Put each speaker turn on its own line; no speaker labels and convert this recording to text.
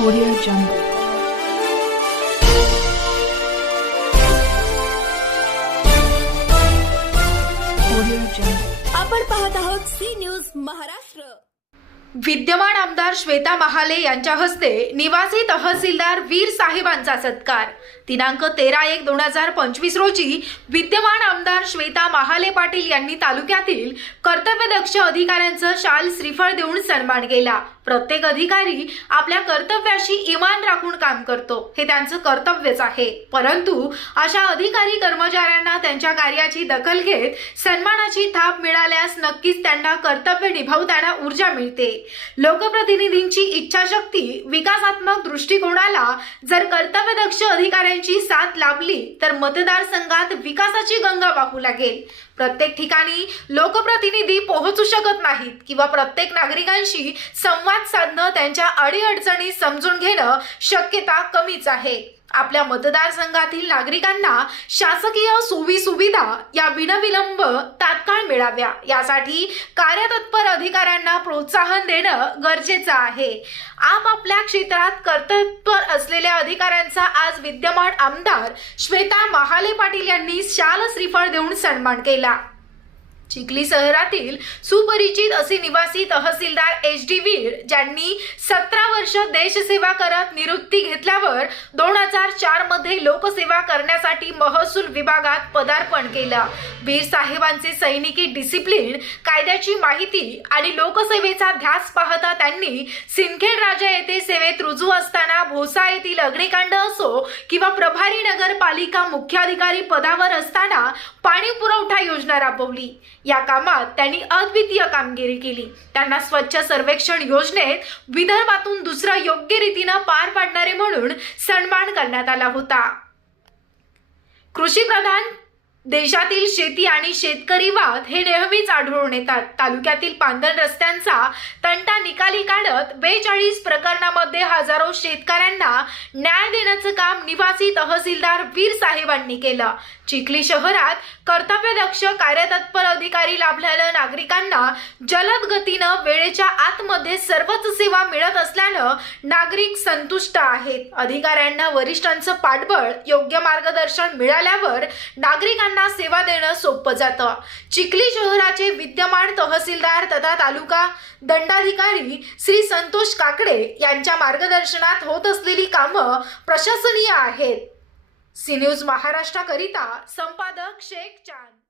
Audio जंगल
आपण पाहत आहोत सी न्यूज महाराष्ट्र
विद्यमान आमदार श्वेता महाले यांच्या हस्ते निवासी तहसीलदार वीर साहेबांचा सत्कार. दिनांक तेरा एक दोन हजार पंचवीस रोजी विद्यमान आमदार श्वेता महाले पाटील यांनी तालुक्यातील कर्तव्यदक्ष अधिकाऱ्यांचं शाल श्रीफळ देऊन सन्मान केला. प्रत्येक अधिकारी आपल्या कर्तव्याशी इमान राखून काम करतो. हे त्यांचं कर्तव्यच आहे. परंतु अशा अधिकारी कर्मचाऱ्यांना त्यांच्या कार्याची दखल घेत सन्मानाची थाप मिळाल्यास नक्कीच त्यांना कर्तव्य निभावताना ऊर्जा मिळते. लोकप्रतिनिधींची इच्छाशक्ती विकासात्मक दृष्टिकोनाला जर कर्तव्यदक्ष अधिकाऱ्यांची साथ लाभली तर मतदारसंघात विकासाची गंगा वाहू लागेल. प्रत्येक ठिकाणी लोकप्रतिनिधी पोहोचू शकत नाहीत किंवा प्रत्येक नागरिकांशी संवाद साधणं त्यांच्या अडीअडचणी समजून घेणं शक्यता कमीच आहे. आपल्या मतदारसंघातील नागरिकांना शासकीय सोयी सुविधा या विनविलंब तात्काळ मिळाव्या. यासाठी कार्यतत्पर अधिकाऱ्यांना प्रोत्साहन देणं गरजेचं आहे. आपापल्या क्षेत्रात कर्तव्य असलेल्या अधिकाऱ्यांचा आज विद्यमान आमदार श्वेता महाले पाटील यांनी शाल श्रीफळ देऊन सन्मान केला. चिखली शहरातील सुपरिचित असे निवासी तहसीलदार एच डी वीर ज्यांनी सतरा वर्ष देशसेवा करत निवृत्ती घेतल्यावर दोन हजार चारमध्ये लोकसेवा करण्यासाठी महसूल विभागात पदार्पण केलं. वीर साहेबांचे सैनिकी डिसिप्लिन कायद्याची माहिती आणि लोकसेवेचा ध्यास पाहता त्यांनी सिंदखेड राजा येथे सेवेत रुजू असताना भोसा येथील अग्निकांड असो किंवा प्रभारी नगरपालिका मुख्याधिकारी पदावर असताना पाणी पुरवठा योजना राबवली. या कामात त्यांनी अद्वितीय कामगिरी केली. त्यांना स्वच्छ सर्वेक्षण योजनेत विदर्भातून दुसरा योग्य रीतीनं पार पाडणारे म्हणून सन्मान करण्यात आला होता. कृषी प्रधान देशातील शेती आणि शेतकरी वाद हे नेहमीच आढळून येतात. तालुक्यातील पांदण रस्त्यांचा तंटा निकाली काढत बेचाळीस प्रकरणामध्ये हजारो शेतकऱ्यांना न्याय देण्याचं काम निवासी तहसीलदार वीर साहेबांनी केलं. चिखली शहरात कर्तव्यदक्ष कार्यतत्पर अधिकारी लाभलेल्या नागरिकांना जलद गतीनं वेळेच्या आतमध्ये सर्वच सेवा मिळत असल्यानं नागरिक संतुष्ट आहेत. अधिकाऱ्यांना वरिष्ठांचं पाठबळ योग्य मार्गदर्शन मिळाल्यावर नागरिकांना सेवा देणं सोपं जातं. चिखली शहराचे विद्यमान तहसीलदार तथा तालुका दंडाधिकारी श्री संतोष काकडे यांच्या मार्गदर्शन मार्गदर्शनात होत असलेली कामं प्रशंसनीय आहेत. सी न्यूज महाराष्ट्राकरिता संपादक शेख चांद.